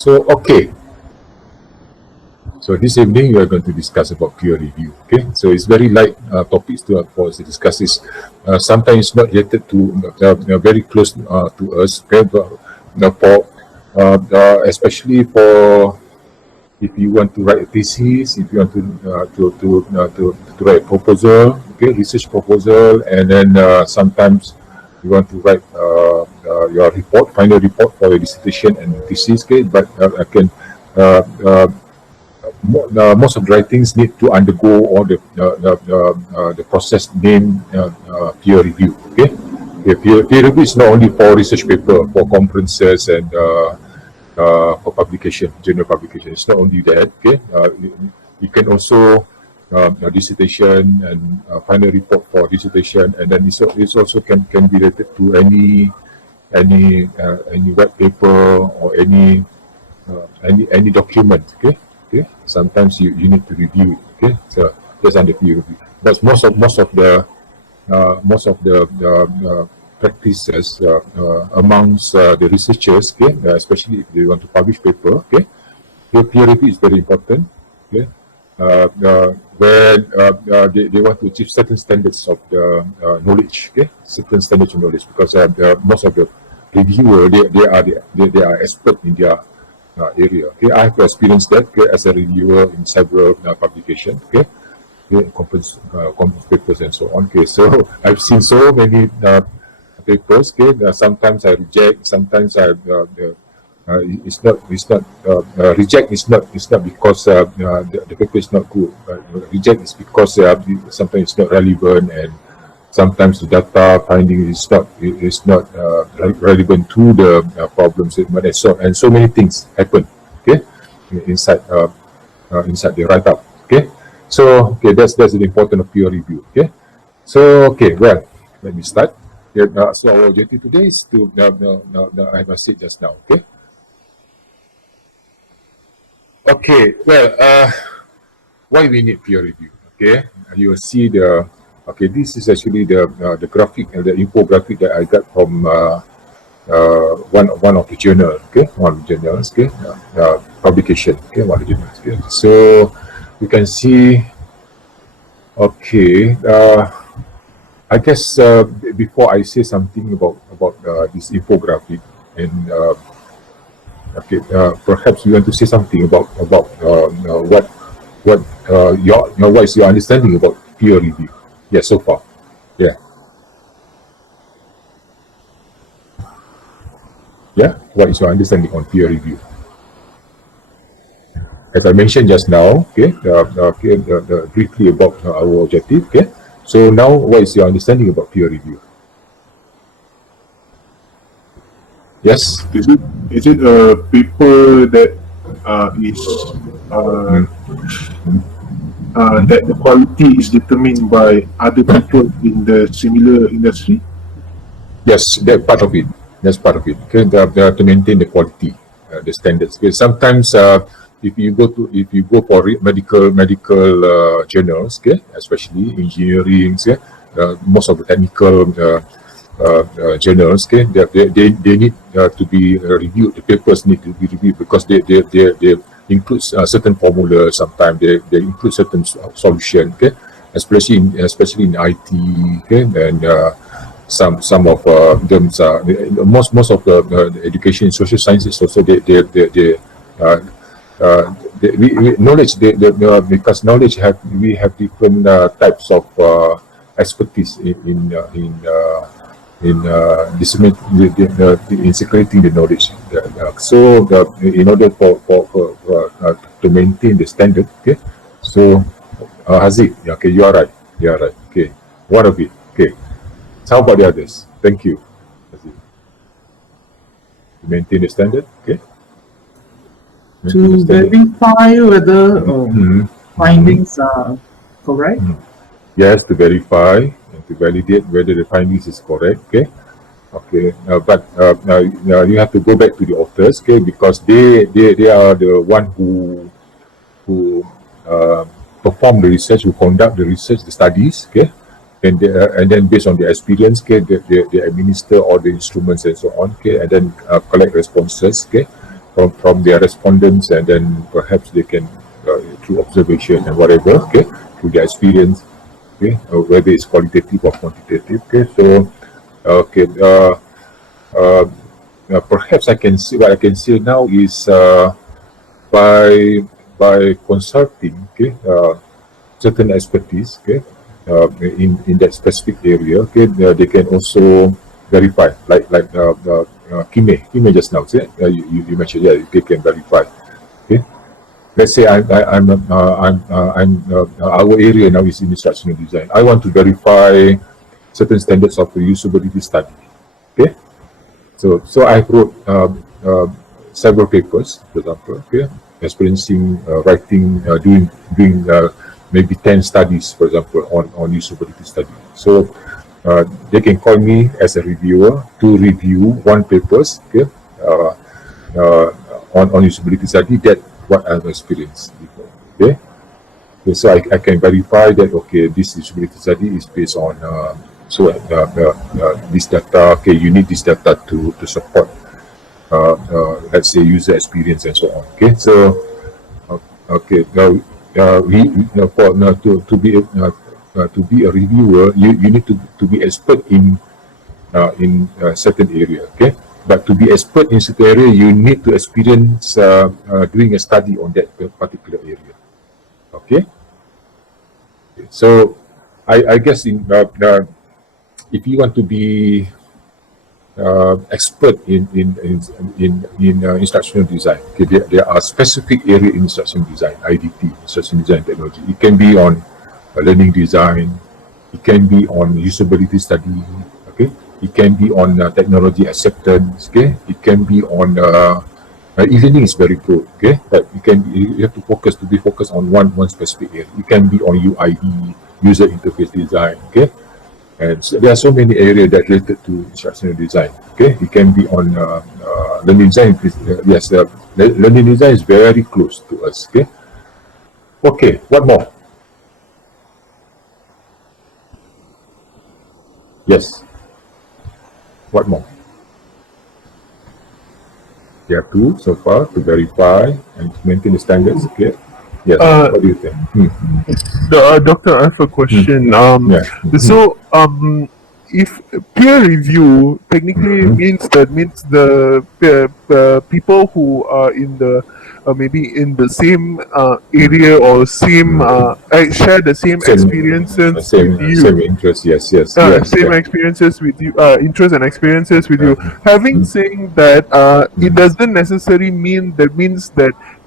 So, okay. So this evening we are going to discuss about peer review. Okay, so it's very light topics for us to discuss. This sometimes not related to very close to us. Okay, but for especially for if you want to write a thesis, if you want to write a proposal, okay, research proposal, and then sometimes you want to write your report, final report for your dissertation and thesis. Okay, but again. Most of the writings need to undergo all the process named peer review. Okay, peer review is not only for research paper, for conferences and for publication, journal publication. It's not only that. Okay, you can also dissertation and final report for dissertation, and then it's also can be related to any white paper or any document. Okay, sometimes you need to review it. Okay, so that's under peer review. But most of the practices amongst the researchers, okay, especially if they want to publish paper, okay, peer review is very important. Okay, where they want to achieve certain standards of the knowledge. Okay, certain standards of knowledge, because most of the reviewer they are expert in their area. Okay, I have experienced that, okay, as a reviewer in several publications. Okay, conference papers and so on. Okay, so I've seen so many papers. Okay, sometimes I reject, sometimes it's not reject is not because the paper is not good. Reject is because sometimes it's not relevant, and sometimes the data finding is not relevant to the problems, and so many things happen. Okay, inside the write-up. Okay, so okay, that's the importance of peer review. Okay, so okay, well, let me start. So our objective today is to I must say just now. Okay. Okay. Well, why we need peer review? Okay, you will see the. Okay, this is actually the graphic and the infographic that I got from one of the journal. Okay, one of the journals. Okay, publication. Okay, one of the journals. Okay, so you can see. Okay, I guess before I say something about this infographic, and okay, perhaps you want to say something about what is your understanding about peer review? Yeah, so far. Yeah. Yeah. What is your understanding on peer review? As I mentioned just now, okay, briefly about our objective. Okay. So now, what is your understanding about peer review? Yes. Is it a paper that is that the quality is determined by other people in the similar industry? Yes, that part of it. That's part of it. Okay, to maintain the quality, the standards. Because sometimes, if you go for medical journals, okay, especially engineering, okay, most of the technical journals, okay, they need to be reviewed. The papers need to be reviewed because they include certain formulas. Sometimes they include certain solution, okay, especially in IT, okay, and some of them most of the education in social sciences also knowledge because knowledge we have different types of expertise in circulating the knowledge. So in order for to maintain the standard, okay. So Haziq, okay, you are right. Okay, one of it. Okay. So how about the others? Thank you. Haziq. To maintain the standard, okay. To verify whether findings are correct. Yes, to verify and to validate whether the findings is correct. Okay. Okay, but you have to go back to the authors, okay, because they are the one who perform the research, who conduct the research, the studies, okay, and then based on their experience, okay, they administer all the instruments and so on, okay, and then collect responses, okay, from their respondents, and then perhaps they can through observation and whatever, okay, through their experience, okay, whether it's qualitative or quantitative, okay. So okay, perhaps I can see what I can say now is by consulting, okay, certain expertise, okay, in that specific area, okay, they can also verify, like Kime just now, say, you mentioned, yeah, they can verify, okay. Let's say our area now is in instructional design. I want to verify certain standards of the usability study, okay. So I wrote several papers, for example, okay, experiencing writing, doing maybe 10 studies, for example, on usability study. So they can call me as a reviewer to review one papers, okay, on usability study, that what I've experienced before, okay. Okay, so I can verify that, okay, this usability study is based on this data, okay, you need this data to support let's say user experience and so on, okay. So okay, now to be a reviewer, you need to be expert in certain area, okay. But to be expert in certain area, you need to experience doing a study on that particular area, okay. So I guess if you want to be expert in instructional design, okay, there are specific area in instructional design, IDT, instructional design technology. It can be on learning design, it can be on usability study, okay, it can be on technology acceptance, okay, it can be on e-learning is very good, okay, but you have to be focused on one specific area. It can be on UID, user interface design, okay. And so there are so many areas that related to instructional design, okay. It can be on learning design. Yes, learning design is very close to us, okay. Okay, what more? Yes, what more? There are two so far, to verify and to maintain the standards, okay. Yes, what do you think? Doctor, I have a question. Yeah. So, if peer review technically means the people who are in the maybe in the same area or same share the same experiences same with you. same interest, yes, Same experiences with you, interests and experiences with you. Having saying that, it doesn't necessarily mean that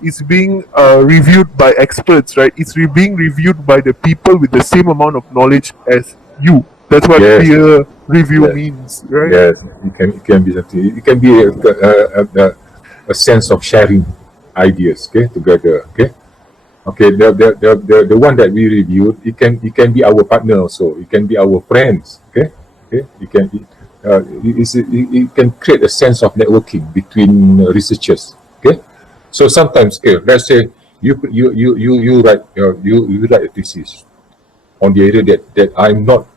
it's being reviewed by experts, right? It's being reviewed by the people with the same amount of knowledge as you. That's what Yes. peer review Yes. means, right? Yes, it can be something. It can be a sense of sharing ideas, okay, together, okay. Okay, the one that we reviewed, it can be our partner also. It can be our friends, okay. It can be it can create a sense of networking between researchers, okay. So sometimes, okay, let's say you write you write a thesis on the area that I'm not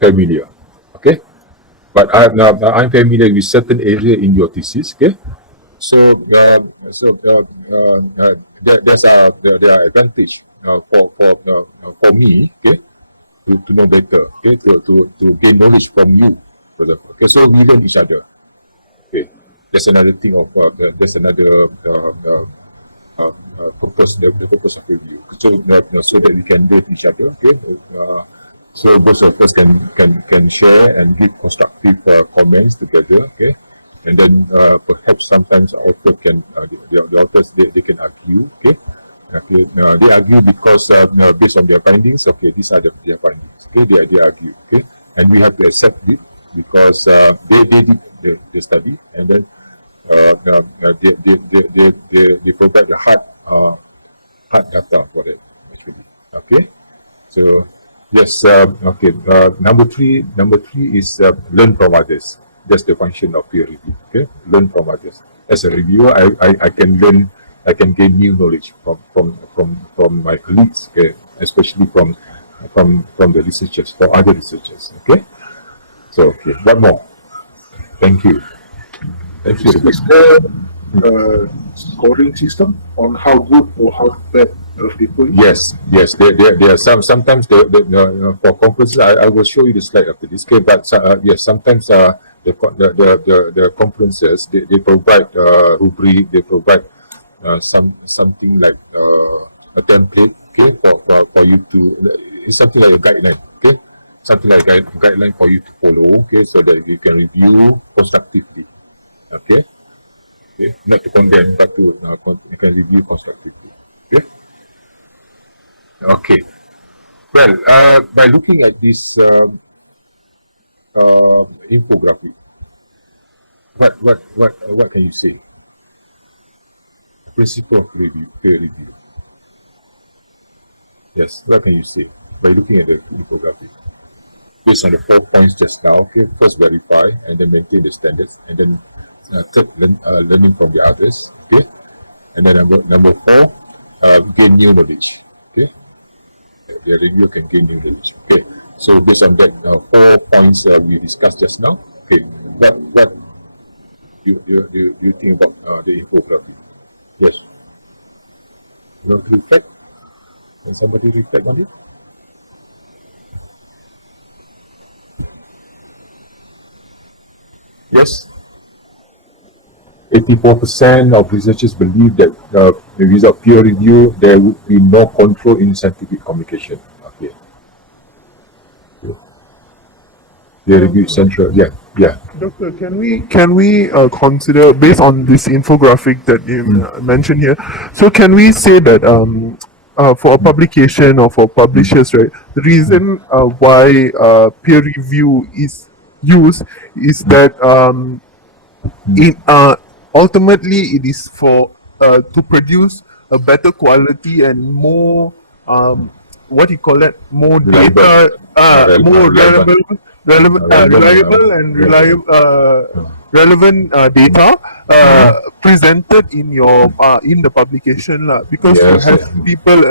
familiar, okay. But I'm familiar with certain area in your thesis, okay. So there's there are advantage for me, okay, to know better, okay, to gain knowledge from you, for example. Okay, so we learn each other. Okay, that's another thing of that's another purpose, the purpose of review. So so that we can learn each other. Okay. So both of us can share and give constructive comments together, okay, and then perhaps sometimes author can the authors they can argue, okay, they argue because based on their findings, okay, these are their findings, okay, they argue, okay, and we have to accept it because they did the study, and then they provide the hard data for it, actually, okay. So yes, okay. Number three is learn from others. That's the function of peer review. Okay, learn from others. As a reviewer, I can learn, I can gain new knowledge from my colleagues. Okay, especially from the researchers, from other researchers. Okay. So okay, what more? Thank you. Thank you. scoring system on how good or how bad a paper is? Yes. There are sometimes for conferences. I will show you the slide after this. Okay, but yes, sometimes the conferences they provide rubric. They provide something like a template. Okay, for you to, it's something like a guideline. Okay, something like a guideline for you to follow. Okay, so that you can review constructively. Okay. Okay, not to condemn, but to you can review constructively. Okay. Okay. Well, by looking at this infographic, what can you say? Principle of review, peer review. Yes, what can you say by looking at the infographic? Based on the 4 points just now, okay, first verify and then maintain the standards, and then third, learning from the others, okay, and then number 4, gain new knowledge, okay. The review can gain new knowledge, okay. So based on that 4 points we discussed just now, okay, what do you think about the infographic? Yes. You want to reflect? Can somebody reflect on it? Yes. 84% of researchers believe that without peer review, there would be no control in scientific communication. Okay. Peer review is central. Yeah. Doctor, can we consider, based on this infographic that you mentioned here, so can we say that for a publication or for publishers, right, the reason why peer review is used is that it ultimately it is for to produce a better quality and more what do you call that, more Reliable. data, more reliable and relevant data presented in your in the publication lah, because you Yes. have people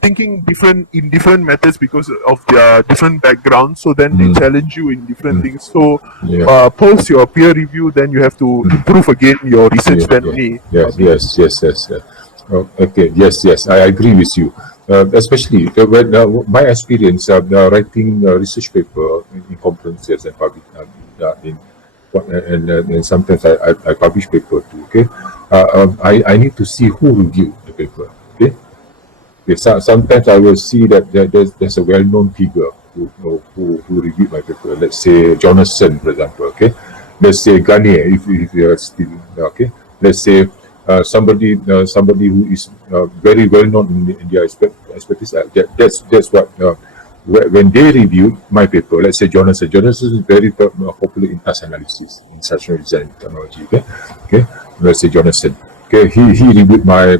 thinking different methods because of their different backgrounds, so then they challenge you in different things. So Yeah. post your peer review, then you have to improve again your research. Then only. Yes. Oh, okay. Yes. I agree with you. Especially when my experience writing research paper in conferences and public and sometimes I publish paper too. Okay. I need to see who reviewed the paper. Okay. Okay, sometimes I will see that there's a well-known figure who reviewed my paper. Let's say Jonathan, for example. Okay, let's say Garnier, if you are still okay. Let's say somebody who is very well known in their expertise. That's what when they reviewed my paper. Let's say Jonathan. Jonathan is very popular in task analysis, instructional design technology. Okay. Let's say Jonathan. Okay, he reviewed my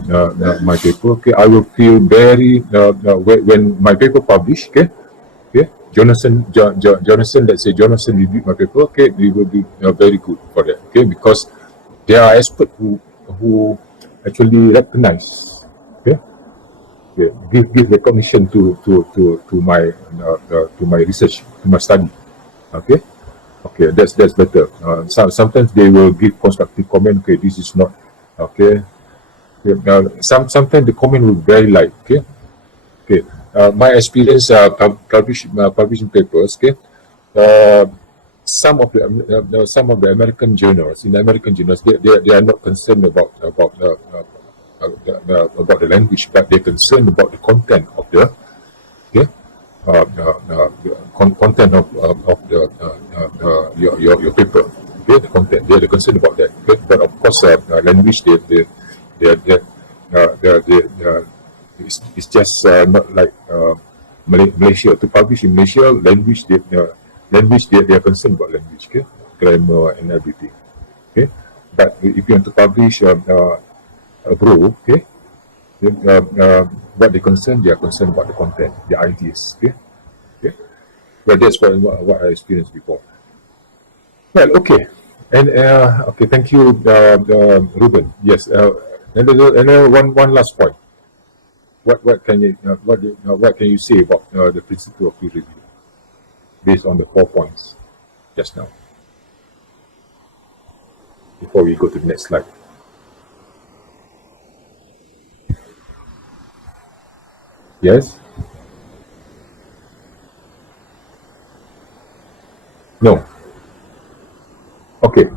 my paper. Okay, I will feel very when my paper published. Okay, Jonathan, let's say Jonathan reviewed my paper. Okay, we will be very good for that. Okay, because there are experts who actually recognize. Okay, give recognition to my research, to my study. Okay, that's better. Sometimes they will give constructive comment. Okay, this is not. Okay. Sometimes the comment will be very light. Okay. My experience publishing papers. Okay. Some of the American journals, in the American journals, they are not concerned about the language, but they're concerned about the content of the content of your paper. Okay, the content, they're concerned about that. Okay? But of course, language, it's just not like Malaysia. To publish in Malaysia, language, they are concerned about language, okay? Grammar and everything. Okay, but if you want to publish abroad, okay, what they are concerned about the content, the ideas. Okay. Well, that's what I experienced before. Well, okay, and okay, thank you, Ruben. Yes, and then one last point. What can you say about the principle of peer review based on the 4 points just now? Before we go to the next slide. Yes? No. Okay.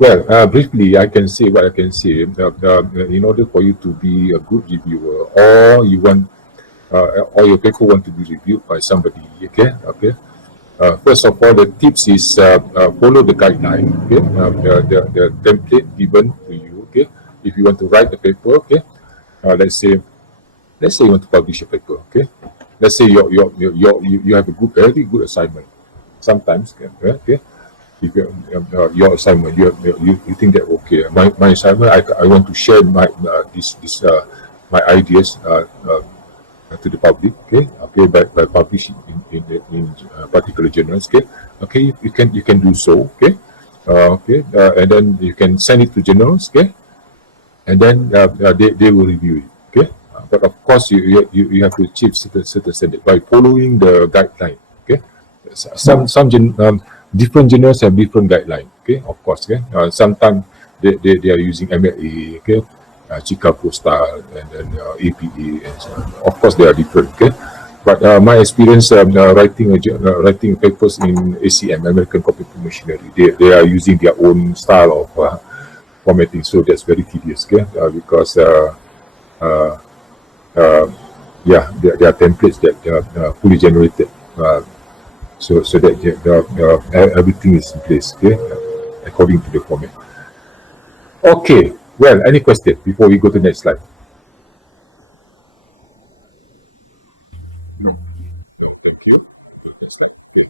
Well, briefly, I can say what I can say. In order for you to be a good reviewer, or you want, or your paper want to be reviewed by somebody, okay? First of all, the tips is follow the guideline, okay? The template given to you, okay? If you want to write the paper, okay? Let's say you want to publish a paper, okay? Let's say you have a very good assignment. Sometimes, okay? If your assignment, you think that okay, my assignment, I want to share my my ideas to the public, by publishing in particular journals, you can do so, and then you can send it to journals, and then they will review it, but of course you have to achieve certain standard by following the guideline, different journals have different guideline, of course, sometimes they are using MLA, Chicago style, and then APA, and so on. Of course they are different, but my experience writing papers in ACM, American Computer Machinery, they are using their own style of formatting, so that's very tedious, because there are templates that are fully generated, so that everything is in place, according to the format. Okay, well, any question before we go to the next slide? No, thank you. Next slide. Okay.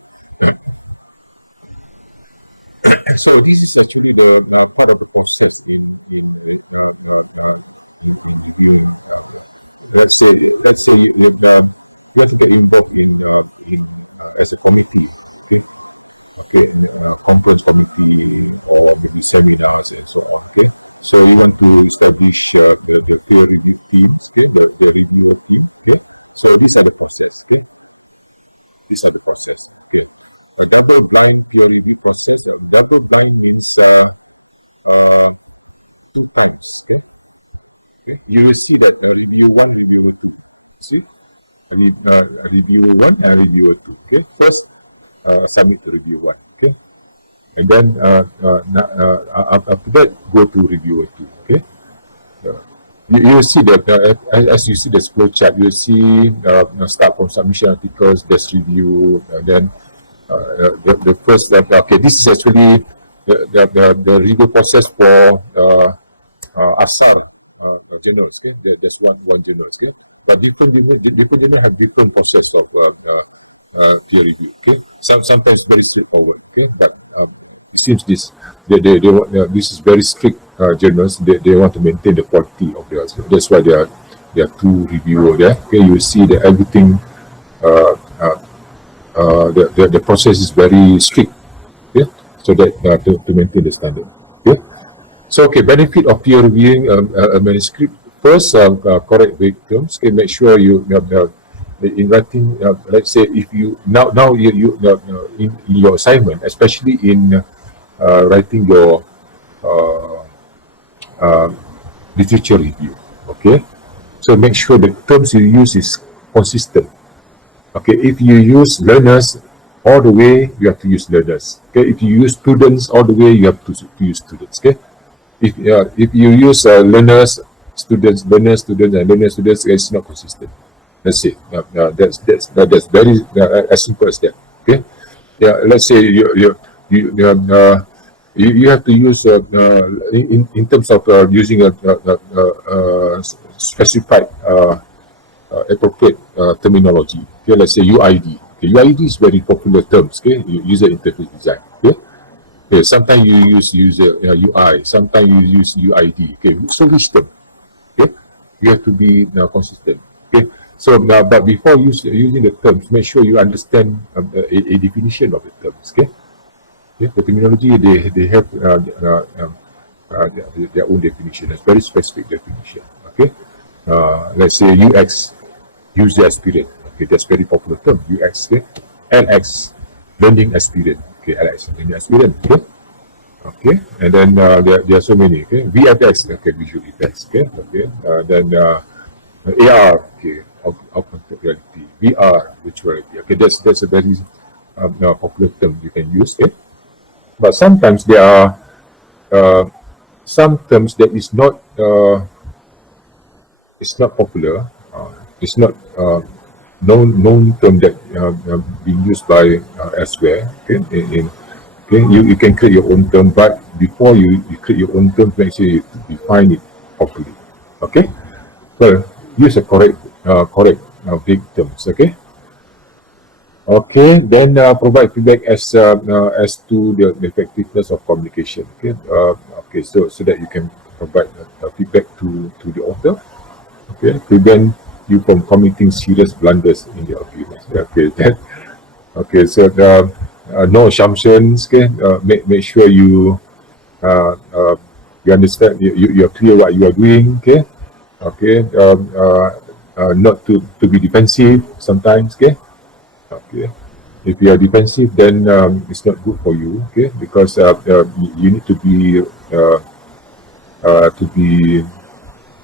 So this is actually the part of the process let's say you would have to get involved in as a committee, concourse committee or seminars and so on. So you want to establish the peer review team, the reviewer team. So these are the process. These are the process. A double-blind peer review process. Double-blind means 2 times. You will see that review 1, reviewer 2. See? Reviewer 1 and reviewer 2. First, submit to review 1. And then after that, go to reviewer 2. You will see that as you see the flow chart, you will see start from submission articles, desk review, and then the first. This is actually the review process for ASAR journals. That's one journal. But different journals have different process of peer review. Sometimes very straightforward. But it seems this is very strict journals. They want to maintain the quality of theirs. That's why there are 2 reviewers there. You will see that everything. The process is very strict. So that to maintain the standard. So benefit of peer reviewing a manuscript. First, correct vague terms. Make sure you in writing. Let's say if you now you in your assignment, especially in writing your literature review. So make sure the terms you use is consistent. If you use learners all the way, you have to use learners. If you use students all the way, you have to use students. If you use learners, students, learners, students, and learners, students, it's not consistent. That's it. That's very as simple as that. Let's say you have to use in terms of using a specified appropriate terminology. Let's say UID. UID is very popular terms. User interface design. Sometimes you use user UI. Sometimes you use UID. So which term? You have to be consistent. So but before using the terms, make sure you understand a definition of the terms. The terminology they have their own definition. It's very specific definition. Let's say UX, user experience. That's very popular term. UX. LX, learning experience. LX, learning experience. And then there are so many. VFX, visual effects. Then AR, augmented reality, VR, virtual reality. Okay, that's a very popular term you can use. Okay, but sometimes there are some terms that is not it's not popular. It's not known term that being used by elsewhere. Okay, okay, you can create your own term, but before you create your own term, make sure you define it properly. Okay, well, use a correct big terms. Okay. Okay, then provide feedback as to the effectiveness of communication. Okay, okay, so that you can provide feedback to the author. Okay, prevent you from committing serious blunders in the argument. Okay, that okay. So no assumptions. Okay, make sure you understand. You're clear what you are doing. Okay, okay. Not to be defensive sometimes. Okay, okay. If you are defensive, then it's not good for you. Okay, because you need to be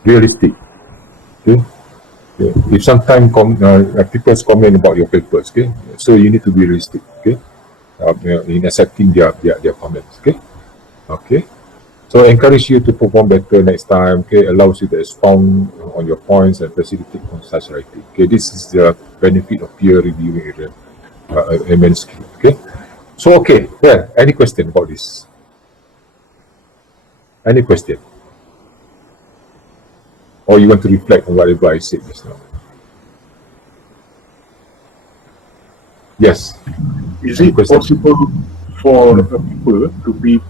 realistic. Okay. Okay. If sometimes people comment about your papers, okay, so you need to be realistic, okay, in accepting their comments, okay, okay. So encourage you to perform better next time, okay, allows you to expound on your points and facilitate concise writing. Okay, this is the benefit of peer reviewing a manuscript, okay. So okay, yeah, any question about this? Any question? Or you want to reflect on whatever I said just now? Yes. Is it possible for a paper to be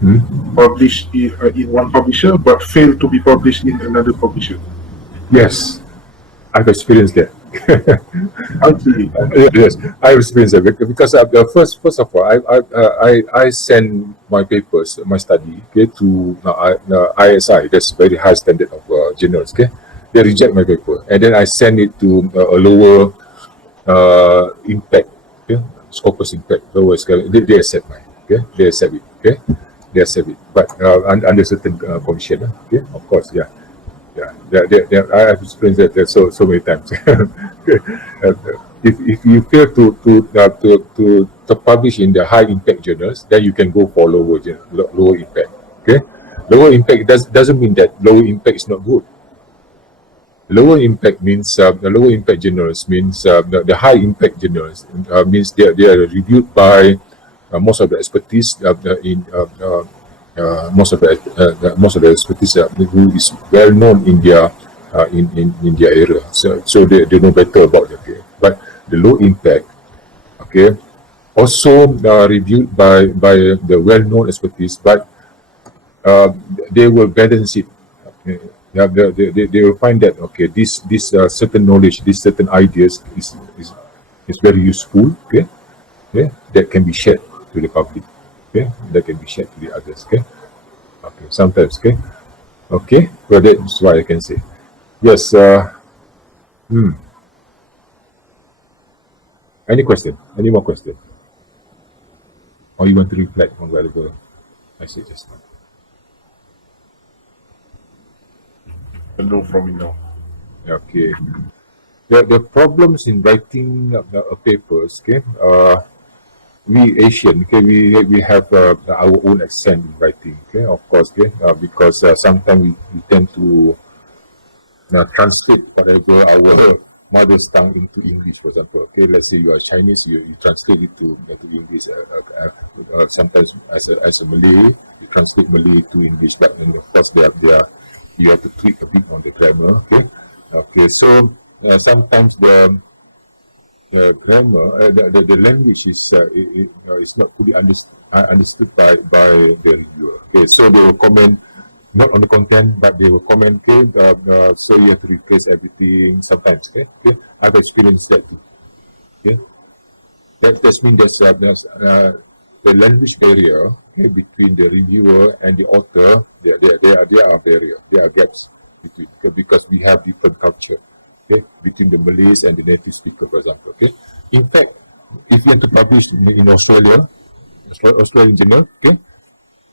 published in one publisher but fail to be published in another publisher? Yes, I've experienced that. Actually, Yes, I've experienced that because first of all, I send my papers, my study, okay, to ISI. That's very high standard of journals. Okay, they reject my paper, and then I send it to a lower impact, okay, Scopus impact, lower scale. They accept mine. Okay, they accept it. Okay, they accept it, but under certain condition. Okay, of course, yeah. Yeah, I have experienced that so many times. If you fail to publish in the high impact journals, then you can go for lower impact. Okay, lower impact doesn't mean that lower impact is not good. Lower impact means the lower impact journals means the high impact journals means they are reviewed by most of the expertise in most of the expertise who is well known in their in their area. So they know better about it. Okay? But the low impact, okay, also reviewed by the well known expertise, but they will balance it. Okay? Yeah, they will find that okay, this certain knowledge, this certain ideas is very useful. Okay, okay, that can be shared to the public. Okay, that can be shared to the others. Okay. Okay, sometimes, okay. Okay, well, that's what I can say. Yes, any question? Any more question? Or you want to reflect on whatever I said just now? no from me now. Okay. The problems in writing papers, okay, we Asian, okay, we have our own accent in writing, okay, of course, okay, because sometimes we tend to translate whatever our mother's tongue into English, for example. Okay, let's say you are Chinese, you translate it to English. Sometimes as a Malay, you translate Malay to English, but then of course you have to tweak a bit on the grammar. Okay, okay. So sometimes the grammar, the language is not fully understood by the reviewer. Okay, so they will comment not on the content, but they will comment. Okay, so you have to replace everything sometimes. Okay, okay. I've experienced that too. Okay, that means there's the language barrier, okay, between the reviewer and the author. There are barrier. There are gaps between, okay, because we have different culture. Okay, between the Malays and the native speaker, for example. Okay, in fact, if you want to publish in Australian journal, okay,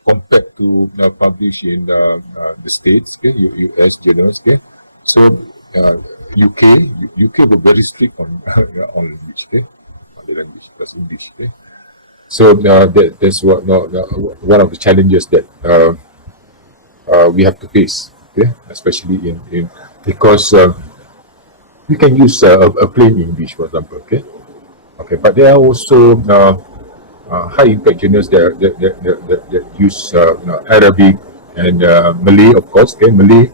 compared to publish in the States, okay, US journals, okay. So UK were very strict on on language, okay, on the language plus English, okay. So that's one of the challenges that we have to face, okay, especially in because we can use a plain English, for example, okay, but there are also high impact journals that use Arabic and Malay, of course, okay, Malay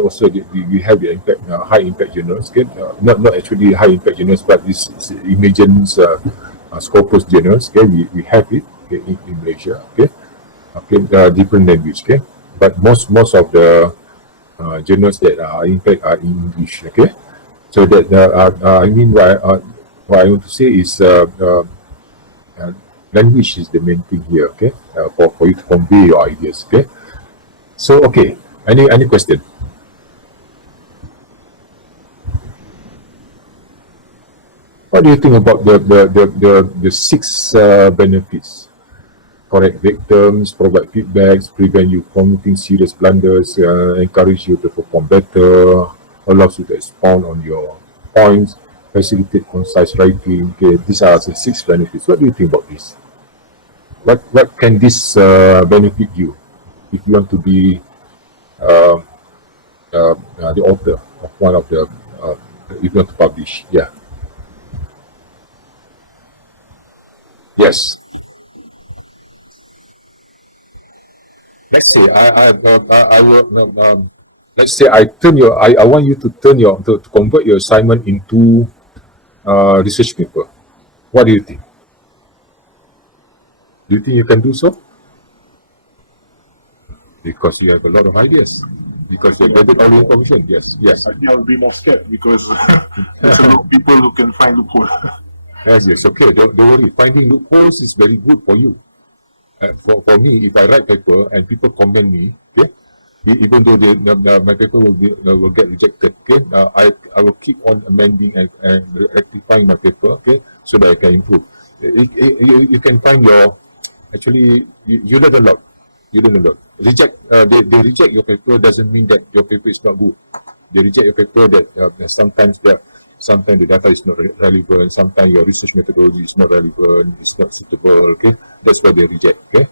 also we have the impact high impact journals, okay, not actually high impact journals, but this emergence scopus journals, okay, we have it, okay, in Malaysia, okay, different language, okay, but most of the journals that are impact are in English, okay. So that I mean what I want to say is uh, language is the main thing here, okay, for you to convey your ideas, okay. So okay, any question? What do you think about the six benefits? Correct victims, provide feedbacks, prevent you committing serious blunders, encourage you to perform better, allows you to expound on your points, facilitate concise writing. Okay, these are the six benefits. What do you think about this? What can this benefit you if you want to be uh, the author of one of the if you want to publish? Yeah. Yes. Let's say I will let's say I want you to to convert your assignment into research paper. What do you think? Do you think you can do so? Because you have a lot of ideas. Because you have gathered all the information. Yes, yes. I think I'll be more scared because there's a lot of people who can find loophole. Yes. Okay. Don't worry. Finding loopholes is very good for you. For me, if I write paper and people comment me, okay, even though my paper will get rejected, okay, I will keep on amending and rectifying my paper, okay, so that I can improve. You can find your actually you learn a lot. You learn a lot. They reject your paper doesn't mean that your paper is not good. They reject your paper that sometimes the data is not relevant, sometimes your research methodology is not relevant, it's not suitable, okay, that's why they reject, okay.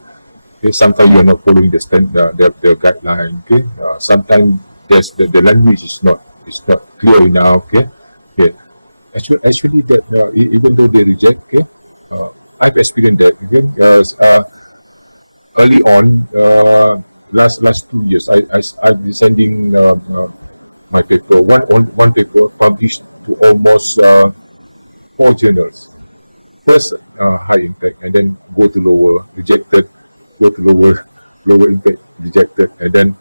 Okay, sometimes you're not following the guideline, okay, sometimes the language is not clear enough, okay. Okay, actually that even though they reject, okay, I've experienced that even early on, last 2 years, I've been sending my paper, one paper published to almost 4 journals. First, high impact, and then go to lower, rejected, go to lower impact, rejected, and then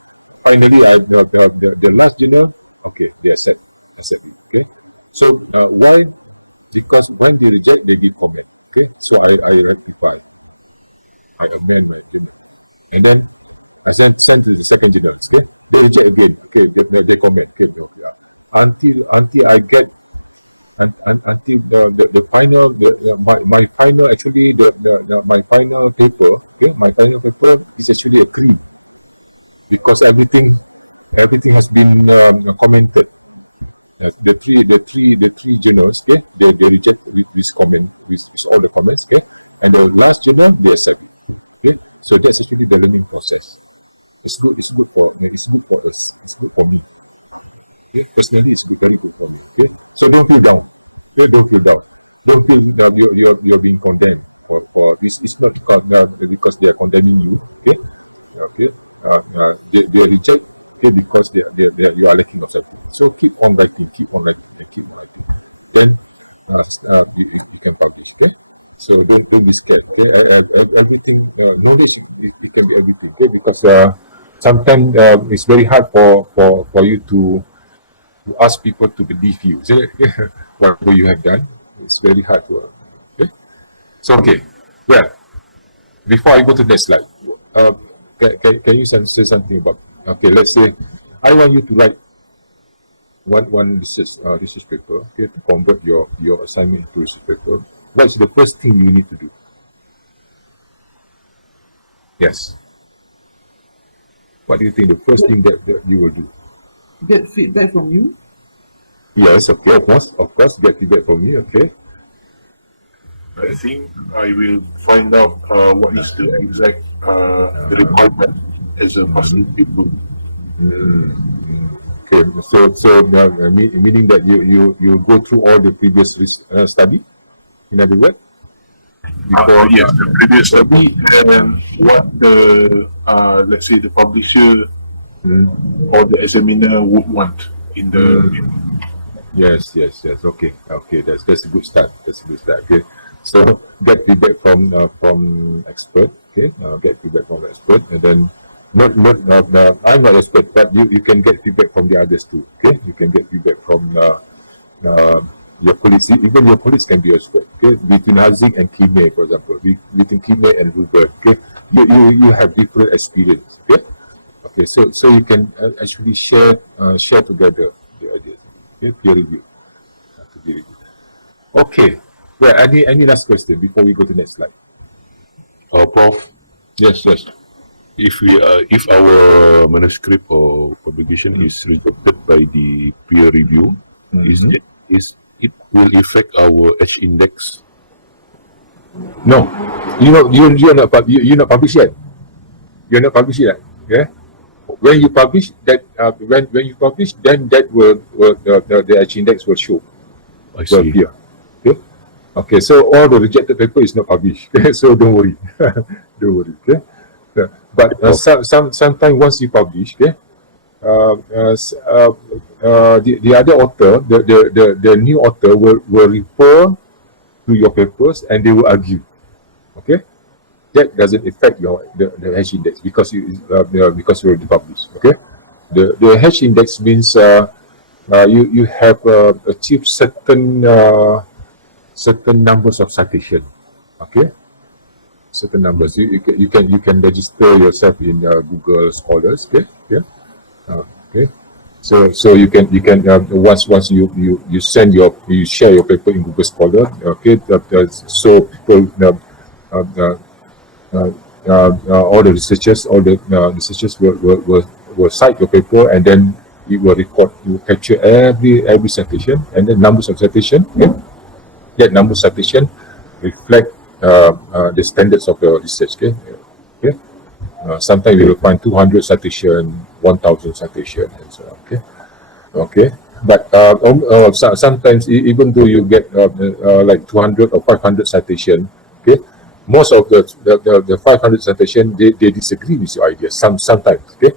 finally, the last journal, okay, they accept it, okay. So, why? Because when they reject, they give comment, okay. So, I rectify, I amend my comment, and then I send to the second journal, okay. They reject again, okay, they comment, okay, until I get until the final my final actually my final paper, okay, my final paper is actually a cream because everything has been commented. The three journals, okay, they reject with this comment, with all the comments, okay, and the last journal they accept, okay. So that's actually the learning process. It's good for us. It's good for me. Okay, personally, it's very good for me. Okay, so don't feel down. Don't feel down. Don't think that you're being condemned for this. It's not because they are condemning you. Okay, okay. They reject you because they are looking at it. So keep on writing, keep on writing. Then you can publish. Okay, so don't be scared. Okay, everything knowledge it can be everything. Okay, because sometimes it's very hard for you to ask people to believe you. So, whatever you have done, it's very hard to. Okay? So, okay. Well, before I go to the next slide, uh, can you say something about? Okay, let's say I want you to write one research paper. Okay, to convert your assignment into research paper. What's the first thing you need to do? Yes. What do you think the first thing that you will do? Get feedback from you. Yes, okay, of course, get feedback from me, okay. I think I will find out what is the exact requirement as a passing paper. Okay, so meaning that you go through all the previous study, in other words, before. Yes, the previous study and what the let's say the publisher or the examiner would want in the paper. Yes. Okay. That's a good start. Okay. So get feedback from expert. Okay. Get feedback from expert, and then not I'm not expert, but you can get feedback from the others too. Okay. You can get feedback from your colleagues. Even your colleagues can be expert. Okay. Between Haziq and Kime, for example, between Kime and Ruben. Okay. You have different experience. Okay. Okay. So you can actually share together the ideas. Okay, peer review. Peer review. Okay. Well, any last question before we go to the next slide? Prof, Yes. if our manuscript or publication is rejected by the peer review, it will affect our H index? No. You're not published yet. You're not published yet. Okay. When you publish that, when you publish, then that will the H index will show. I Will see. appear. Okay. Okay. So all the rejected paper is not published. Okay? So don't worry. Don't worry. Okay. But sometimes once you publish, okay, the other author, the new author will refer to your papers and they will argue. Okay, that doesn't affect the hash index because you already published. Okay, the hash index means you have achieved certain numbers of citation. Okay, certain numbers. You can register yourself in Google Scholars. Okay, yeah, okay. So you can once you share your paper in Google Scholar. Okay, so people all the researchers will cite your paper, and then it will record, you will capture every citation and the numbers of citation. Okay? That number of citation reflect the standards of your research. Okay, okay. Sometimes you will find 200 citation, 1,000 citation, and so on. Okay, okay. But sometimes even though you get like 200 or 500 citation, okay, most of the 500 citation they disagree with your ideas. Sometimes, okay.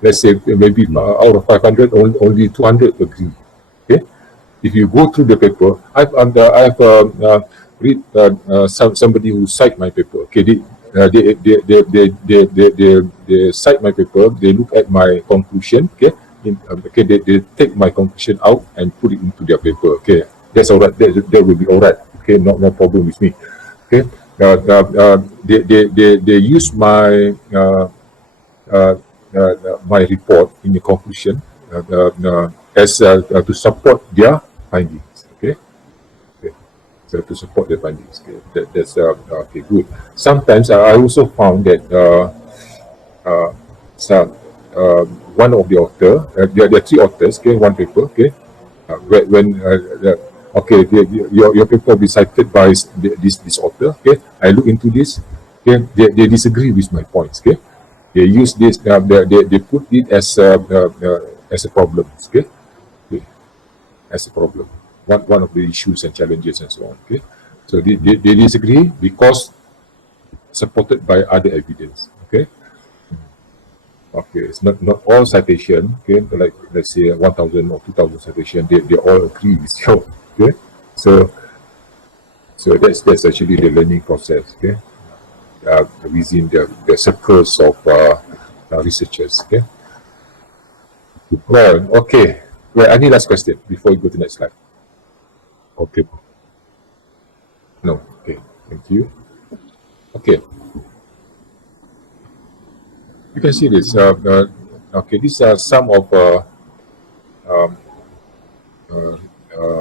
Let's say maybe out of 500, only 200 agree. Okay. If you go through the paper, I've read somebody who cite my paper. Okay, they cite my paper. They look at my conclusion. Okay, they take my conclusion out and put it into their paper. Okay, that's all right. That will be all right. Okay, no problem with me. Okay, they use my my report in the conclusion as to support their findings. Okay, so to support their findings. Okay, that's okay, good. Sometimes I also found that one of the author, there are three authors. Okay, one paper. Okay, your paper will be cited by this author. Okay, I look into this. Okay, they disagree with my points. Okay, they use this. They put it as a problem. Okay, as a problem. One of the issues and challenges and so on. Okay, so they disagree because supported by other evidence. Okay. Okay, it's not all citation. Okay, like let's say 1,000 or 2,000 citation, they all agree with you. Okay, so that's actually the learning process. Okay, within the circles of researchers. Okay. Well, okay. Well, any last question before we go to the next slide? Okay. No. Okay. Thank you. Okay. You can see this. Okay, these are some of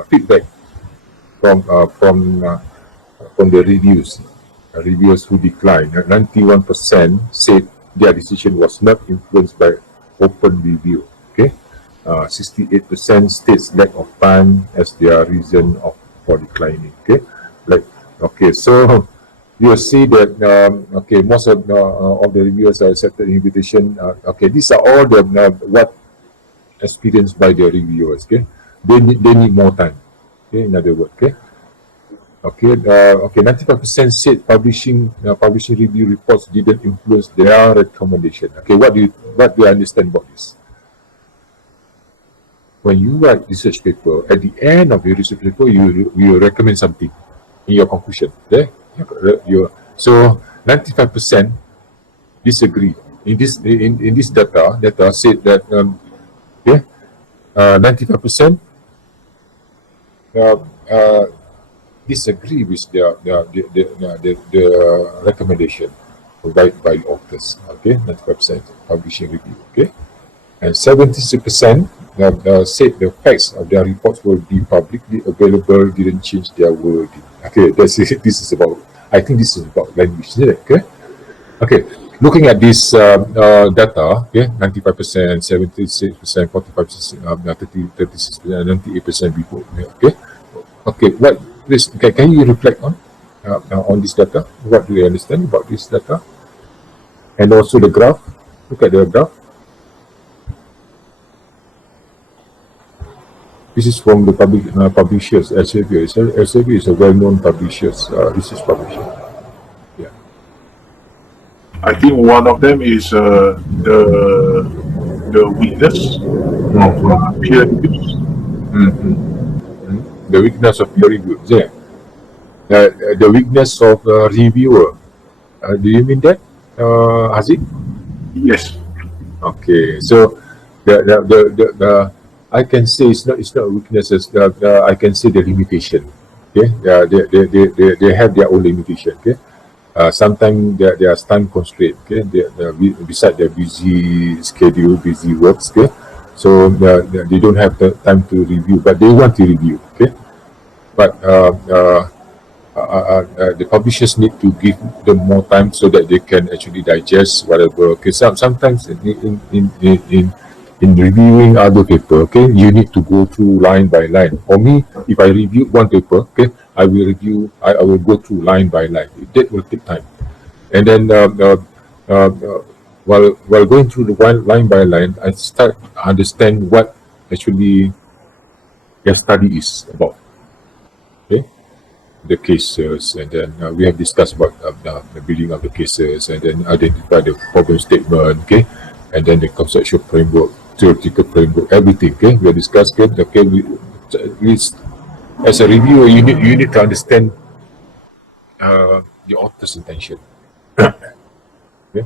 feedback from the reviews. Reviewers who declined. 91% said their decision was not influenced by open review. Okay, 68% states lack of time as their reason for declining. Okay, okay, so you will see that okay, most of the reviewers are accepted invitation. Okay, these are all the what experienced by the reviewers. Okay, they need more time. Okay, in other words, okay. Okay, 95% said publishing review reports didn't influence their recommendation. Okay, what do you understand about this? When you write research paper, at the end of your research paper, you recommend something in your conclusion. Okay, so 95% disagree. In this data said that 95% disagree with the recommendation provided by authors. Okay, 95% publishing review. Okay, and 76% said the facts of their reports will be publicly available, didn't change their wording. Okay, that's it. This is about. I think this is about language, isn't it? Okay. Okay. Looking at this data, okay, 95%, 76%, 45%, 36%, 98% before. Okay. Okay, please, can you reflect on this data? What do you understand about this data? And also the graph. Look at the graph. This is from the publishers. Elsevier. Elsevier is a well-known research publisher. Yeah. I think one of them is the weakness of peer reviews. The weakness of peer review. Yeah. The weakness of reviewer. Do you mean that, Haziq? Yes. Okay, so the I can say it's not weaknesses. I can say the limitation. Okay, they have their own limitation. Okay, sometimes they are time constraint. Okay, beside their busy schedule, busy works. Okay, so they don't have the time to review, but they want to review. Okay, but the publishers need to give them more time so that they can actually digest whatever. Okay, sometimes in reviewing other paper, okay, you need to go through line by line. For me, if I review one paper, okay, I will go through line by line. That will take time, and then while going through the line by line, I start to understand what actually their study is about. Okay, the cases, and then we have discussed about the building of the cases, and then identify the problem statement, okay, and then the conceptual framework, theoretical framework, everything. Okay, we have discussed. Okay, we as a reviewer, you need to understand the author's intention. Okay,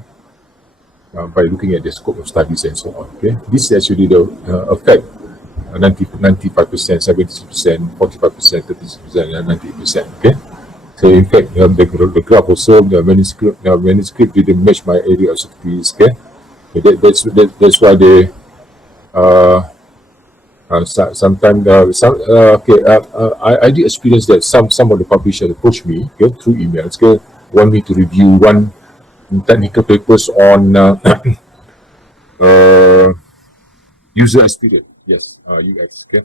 by looking at the scope of studies and so on. Okay, this is actually the effect. 95%, 76%, 45%, 36%, and 98%. Okay, so in fact, the graph also, the manuscript didn't match my area of expertise. Okay, that's why they sometimes I did experience that some of the publishers approached me, okay, through emails, okay, want me to review one technical papers on user experience. Yes, UX. Okay.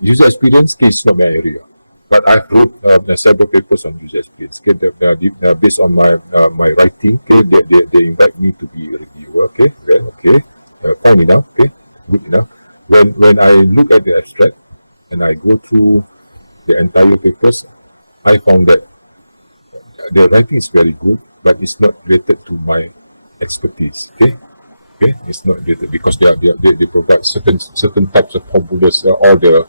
User experience is not my area, but I've wrote several papers on user experience. Okay, based on my writing. Okay, they invite me to be a reviewer. Okay, well, okay, fine enough. Okay, good enough. When I look at the abstract and I go through the entire papers, I found that the writing is very good, but it's not related to my expertise. Okay. Okay, it's not related because they provide certain types of formulas, all the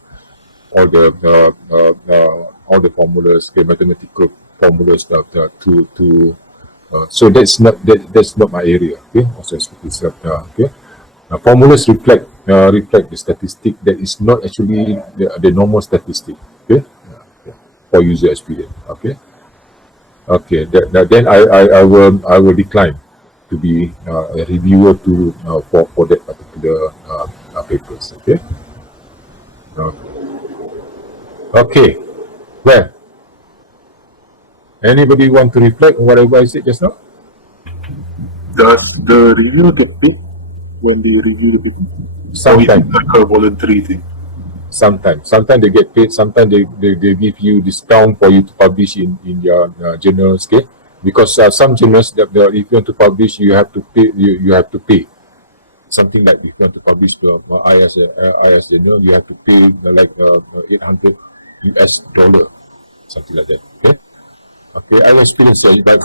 formulas, okay, mathematical formulas so that's not my area. Okay, also expertise. Okay, formulas reflect the statistic that is not actually the normal statistic. Okay, for user experience. Okay, okay. Then I will decline to be a reviewer for that particular papers. Okay. Okay. Well, anybody want to reflect on whatever I said just now? The review get paid? when they review the paper? Or is Sometimes. it like a voluntary thing? Sometimes they get paid. Sometimes they give you discount for you to publish in your journals, okay? Because some journals that if you want to publish, you have to pay. You have to pay something like if you want to publish the IS journal, you have to pay like $800, something like that. Okay. Okay, I experienced it by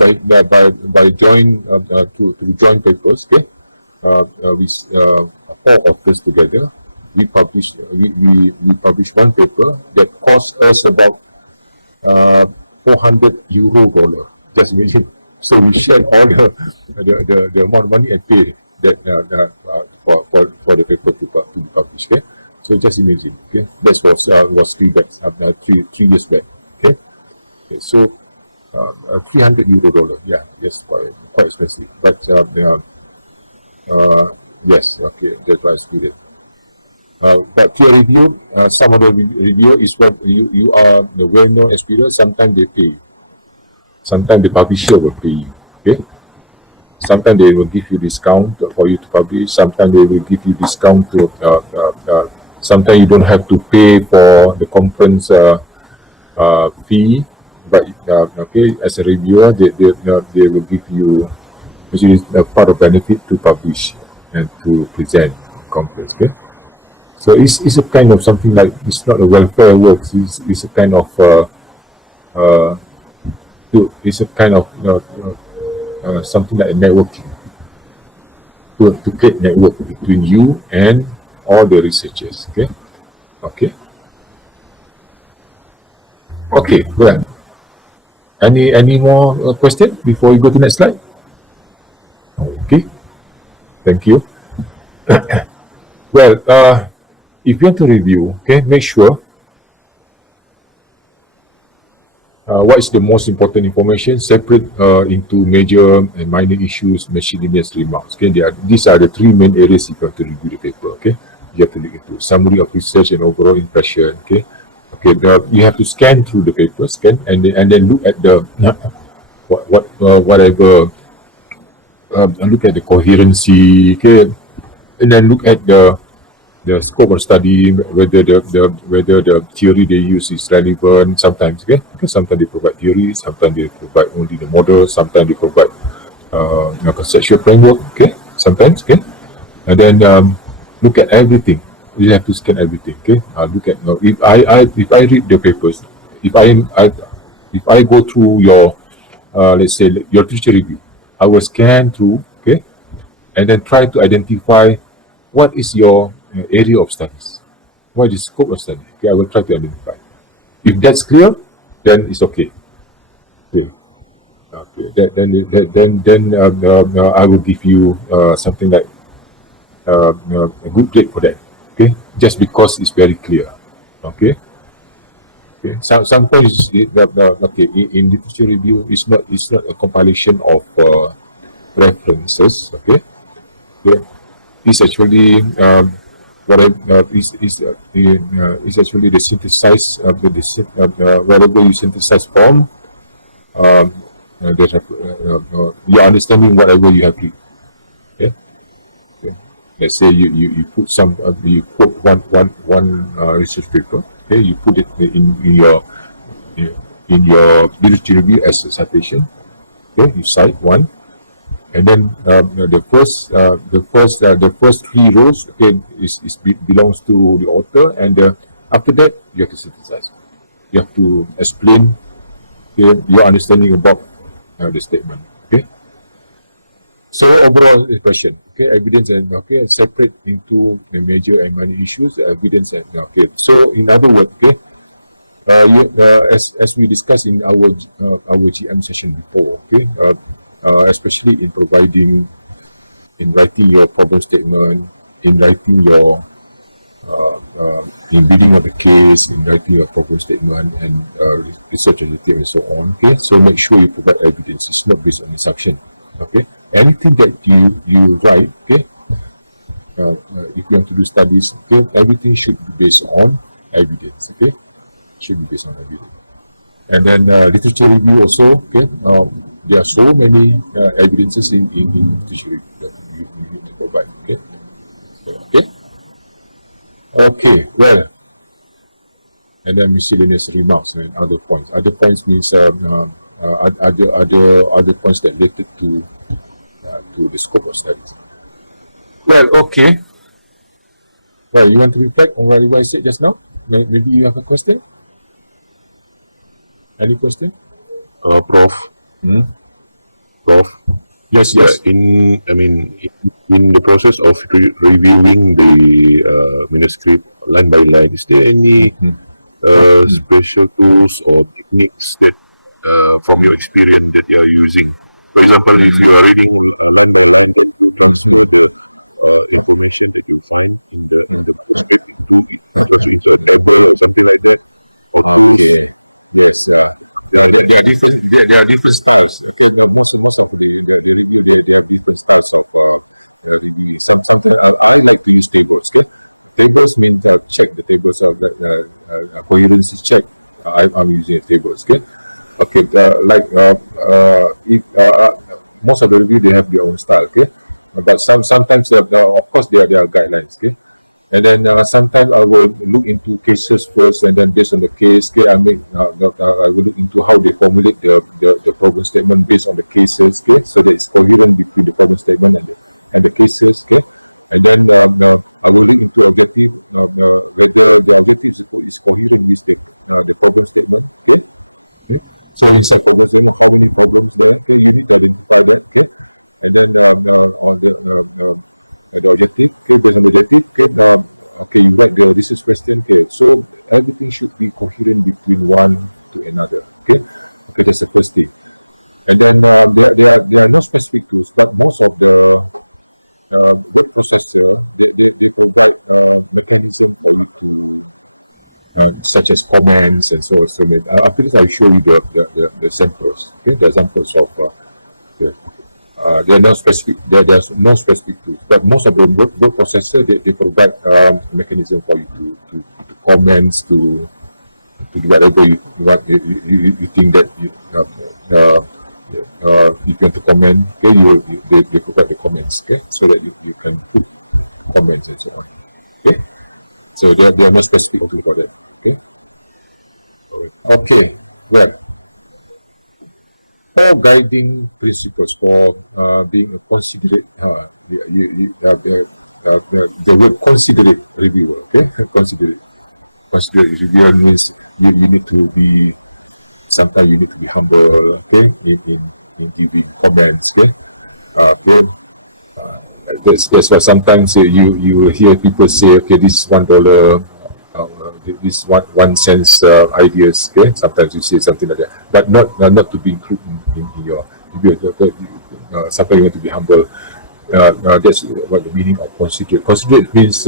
join to join papers. Okay, we four of us together. We published one paper that cost us about €400. Just imagine. So we shared all the amount of money and pay that for the paper to be published. Okay, so just imagine. Okay, that was 3 years back. Okay, okay so. €300. Yeah, yes, quite expensive. But yes, okay, that's why I did it. But peer review, some of the review is what you are the well-known experience. Sometimes they pay you. Sometimes the publisher will pay you. Okay. Sometimes they will give you discount for you to publish. Sometimes they will give you discount to. Sometimes you don't have to pay for the conference fee. But okay, as a reviewer, they will give you, which is a part of benefit to publish and to present conference. Okay, so it's a kind of something like it's not a welfare works. It's a kind of it's a kind of something like a networking to create network between you and all the researchers. Okay, okay, okay. Well. Any more question before we go to next slide? Okay, thank you. Well, if you want to review, okay, make sure what is the most important information, separate into major and minor issues, miscellaneous remarks. Okay, these are the three main areas if you want to review the paper. Okay, you have to look into summary of research and overall impression. Okay. Okay, you have to scan through the paper, and then look at the whatever, look at the coherency, okay, and then look at the scope of study, whether the theory they use is relevant. Sometimes, okay, because sometimes they provide theory, sometimes they provide only the model, sometimes they provide conceptual framework, okay, sometimes, okay, and then look at everything. You have to scan everything. Okay, look at if I read the papers, if I go through your let's say your literature review, I will scan through. Okay, and then try to identify what is your area of studies, what is the scope of study. Okay, I will try to identify. If that's clear, then it's okay. Okay. Okay. Then I will give you something like a good grade for that. Okay, just because it's very clear. Okay. Okay. Sometimes okay in literature review, it's not a compilation of references. Okay. Okay. It's actually what is actually the synthesize whatever you synthesize from you're understanding whatever you have read. Okay. Okay. Let's say you put some you put one research paper. Okay, you put it in your literature review as a citation. Okay, you cite one, and then the first 3 rows, okay, belongs to the author, and after that you have to synthesize. You have to explain, okay, your understanding about the statement. Okay. So overall question, okay, evidence and okay, separate into the major and minor issues, evidence and okay. So in other words, okay, as we discussed in our GM session before, okay, especially in writing your problem statement, in writing your in reading of the case, in writing your problem statement, and research objective and so on. Okay, so make sure you provide evidence. It's not based on assumption. Okay, anything that you write, okay, if you want to do studies, okay, everything should be based on evidence. Okay, should be based on evidence. And then literature review also. Okay, there are so many evidences in literature review that you need to provide. Okay, Okay, well, and then miscellaneous remarks and other points. Other points means other points that related to the scope of studies. Well, okay. Well, you want to reflect on what I said just now? Maybe you have a question? Any question? Prof. Hmm? Prof. Yes, Yeah, yes. in the process of reviewing the manuscript line by line, is there any special tools or techniques that, from your experience, that you're using? For example, if you are reading. There are different stages. So, such as comments and so on. So after this, I'll show you the samples. Okay, the examples of there are no specific. There's no specific tools, but most of the word processor they provide mechanism for you to comments to do whatever you want. You think that if you want to comment, okay, they provide the comments, okay, so that you can put comments and so on. Okay, so there are no specific tools for that. Okay. Okay, well, four guiding principles for being a considerate, you have the word considerate reviewer, okay? Considerate reviewer means you need to be, sometimes you need to be humble, okay? In giving comments, okay? Okay. That's why sometimes you hear people say, okay, this $1, this 1 cent ideas. Okay, sometimes you say something like that, but not to be included in your. Sometimes you want to be humble. That's what the meaning of considerate. Considerate means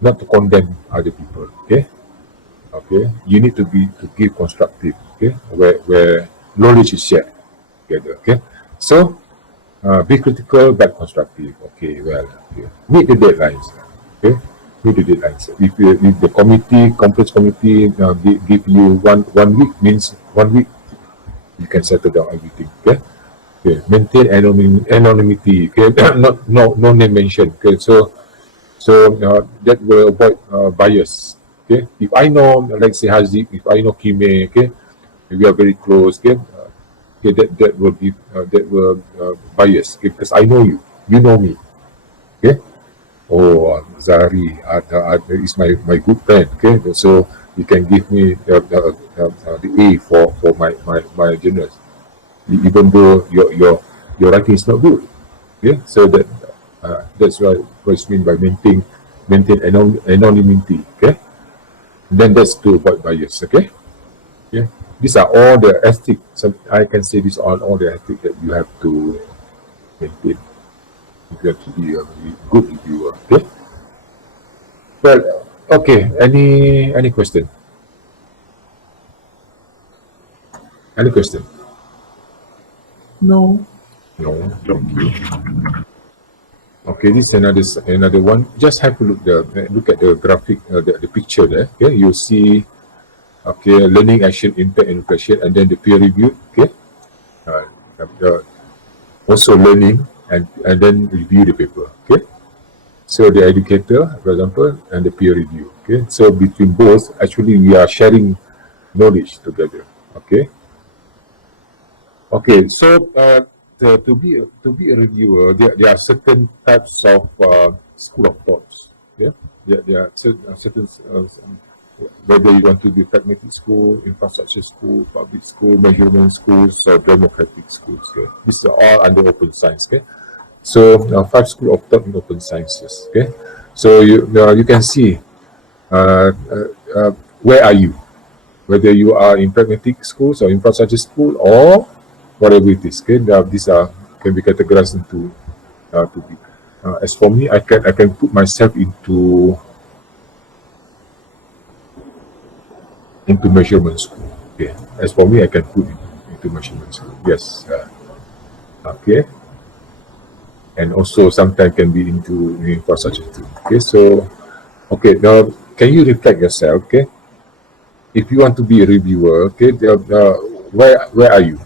not to condemn other people. Okay, you need to give constructive. Okay, where knowledge is shared together. Okay, so be critical but constructive. Okay, well, meet the deadlines. Okay, meet the deadlines. If the conference committee give you one week, means 1 week you can settle down everything. Okay, maintain anonymity. Okay, no name mention. Okay, so that will avoid bias. Okay, if I know, like say Haziq, if I know Kime, okay, we are very close. Okay, okay, that will be bias. Okay, because I know you, you know me. Okay, oh, Zari is my good friend. Okay, so you can give me the A for my journals, even though your writing is not good. Okay, so that's what it's mean by maintain anonymity. Okay, then that's to avoid bias. Okay, yeah, these are all the ethics. So I can say these are all the ethics that you have to maintain. You have to be a good reviewer. Okay. Well, okay. Any question? Any question? No. No. Okay. Okay. This is another one. Just have to look at the graphic, the picture there. Okay. You'll see. Okay. Learning, action, impact, and reflection, and then the peer review. Okay. Also learning and then review the paper. Okay. So the educator, for example, and the peer review. Okay, so between both, actually we are sharing knowledge together. Okay. Okay, so to be a reviewer, there are certain types of school of thoughts. Yeah, there are certain whether you want to be pragmatic school, infrastructure school, public school, measurement schools, or democratic schools. Okay, these are all under open science. Okay, so 5 school of thought in open sciences. Okay, so you can see where are you, whether you are in pragmatic schools or infrastructure school or whatever it is. Okay, these are can be categorized into to be. As for me, I can put myself into measurement school. Okay, as for me, I can put it into measurement school. Yes. Okay, and also sometimes can be into infrastructure too. Okay, so okay, now can you reflect yourself? Okay, if you want to be a reviewer, okay, where are you?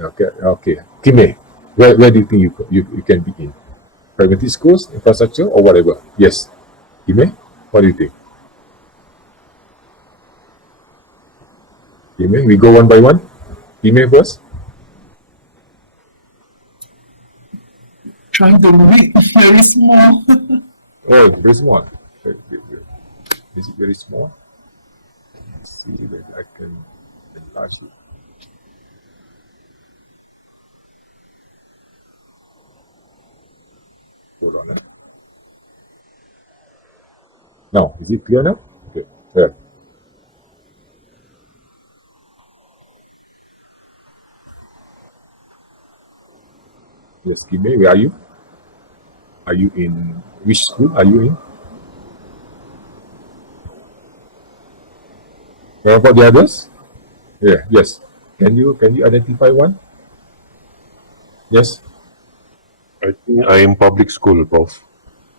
Okay. Time, where do you think you can be in? Pragmatic schools, infrastructure, or whatever? Yes. Time, what do you think? Time, we go one by one. Time first. Trying to read very small. Oh, very small. Is it very small? Let's see whether I can enlarge it. Hold on. Now, is it clear now? Okay. Yeah. Yes, Kime, where are you? Are you in which school are you in? What about the others? Yeah, yes. Can you identify one? Yes. I think I am public school, Prof.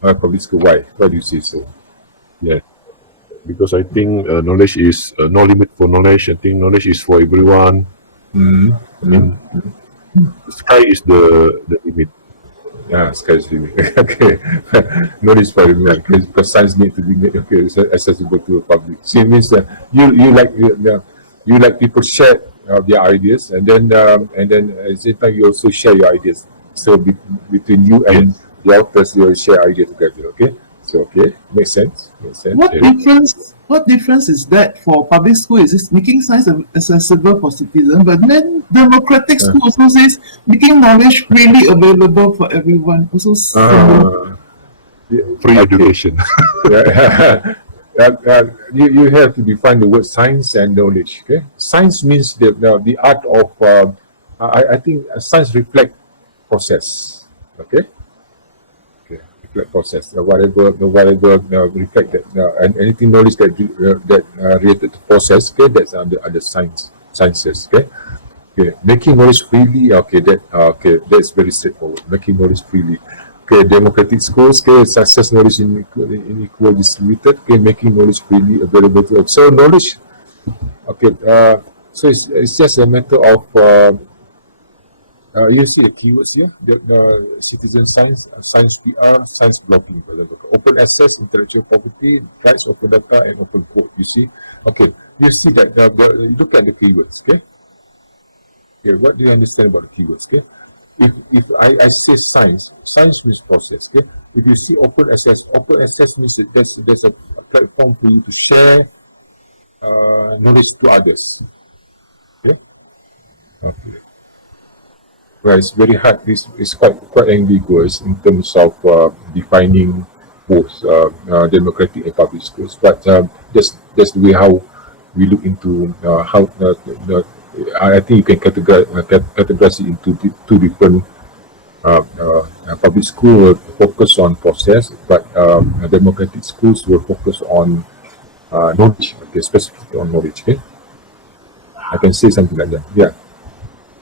Public school. Why? Why do you say so? Yeah, because I think knowledge is no limit for knowledge. I think knowledge is for everyone. Mm. I mean, the sky is the limit. Yeah, sky's the limit. Okay. Knowledge for everyone. Because science need to be made accessible to the public. So it means that you like people share their ideas, and then at the same time you also share your ideas. So between you and the authors, you will share ideas together. Okay. So okay, makes sense. Makes sense. What difference is that for public school? Is it making science accessible for citizens, but then democratic school also says making knowledge freely available for everyone. Also, Free education. Yeah. You have to define the word science and knowledge. Okay, science means the art of. I think science reflect process. Okay. Reflect process. Whatever reflect that and anything knowledge that related to process. Okay, that's under sciences. Okay. Okay, making knowledge freely. Okay, that's very straightforward. Making knowledge freely. Okay, democratic schools. Okay, success knowledge in equal distributed. Okay, making knowledge freely available to all. So knowledge. Okay, so it's just a matter of you see the keywords here. The citizen science, science PR, science blogging. Open access, intellectual property, rights, open data, and open code. You see, okay, you see that. Look at the keywords. Okay. Okay, what do you understand about the keywords? Okay, if I say science means process. Okay, if you see open access means that there's a platform for you to share knowledge to others. Okay. Okay. Well, it's very hard. It's quite ambiguous in terms of defining both democratic and public schools. But that's the way how we look into how I think you can categorize it into two different. Public school will focus on process, but democratic schools will focus on knowledge. Okay, specifically on knowledge. Okay, I can say something like that. Yeah.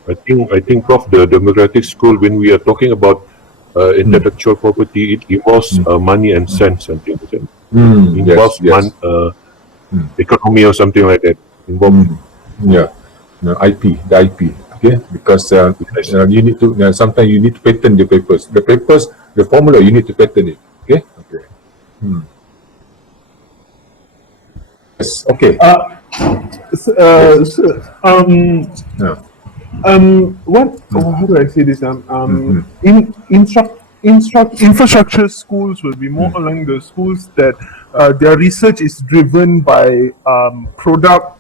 I think, Prof, the democratic school, when we are talking about intellectual property, it involves money and sense and things. It involves economy or something like that. Yeah, no, the IP. Okay, because you need to sometimes you need to patent the papers. The formula you need to patent it. Okay, Okay. Yeah. How do I say this? Infrastructure schools will be more along the schools that their research is driven by product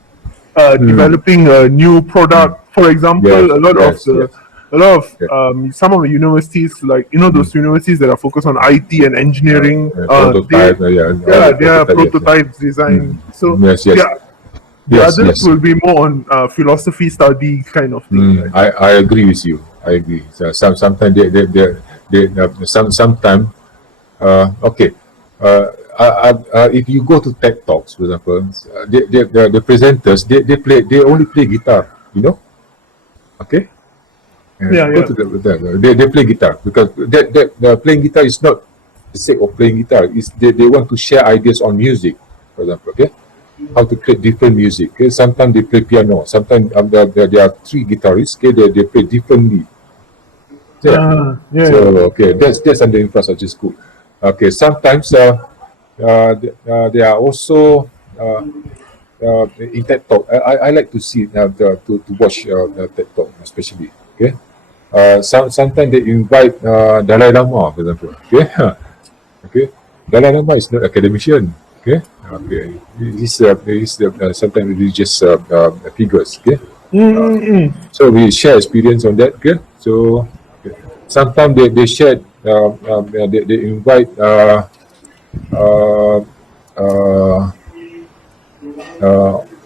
developing a new product. For example, Yes, a lot of yes, the yes. a lot of Yeah. some of the universities, like those universities that are focused on IT and engineering, Prototype, all the they are prototype, yes, prototype design. So yes, yes, yeah, the yes, others yes. will be more on philosophy study kind of thing, right? I agree with you. I agree. So sometimes sometimes okay. If you go to TED Talks, for example, the presenters they only play guitar. You know, okay. Yeah, Go yeah. to they play guitar because the playing guitar is not the sake of playing guitar. Is they want to share ideas on music, for example. Okay, how to create different music. Okay, sometimes they play piano. Sometimes there are three guitarists. Okay, they play differently. Yeah. Yeah, So yeah. okay, that's under infrastructure school. Okay, sometimes there are also in TED Talk. I like to see to watch TED Talk especially. Okay, sometimes they invite Dalai Lama, for example. Okay, okay, Dalai Lama is not academician. Okay, okay, he's sometimes religious figures. Okay, so we share experience on that. Okay, so okay. Sometimes they share. They invite uh, uh,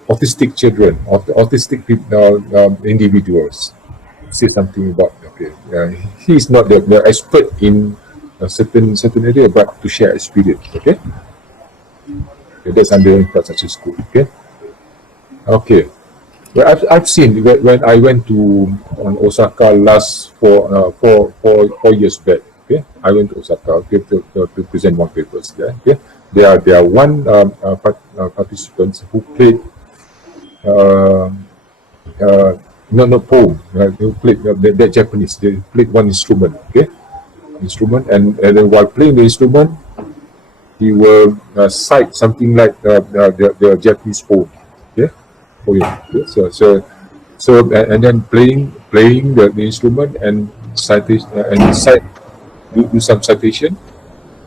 autistic children, autistic individuals. Say something about okay. He is not the expert in a certain area, but to share experience. Okay, okay, that's under infrastructure school. Okay, okay. Well, I've seen when I went to Osaka last 4 years back. Okay, I went to Osaka okay, to present one papers there. Okay, there are one participants who played uh, uh, no poem. They played that Japanese. They played one instrument. Okay, instrument, and then while playing the instrument, he will cite something like the Japanese poem. Okay, for him. Okay? And then playing the instrument and citation and cite do some citation,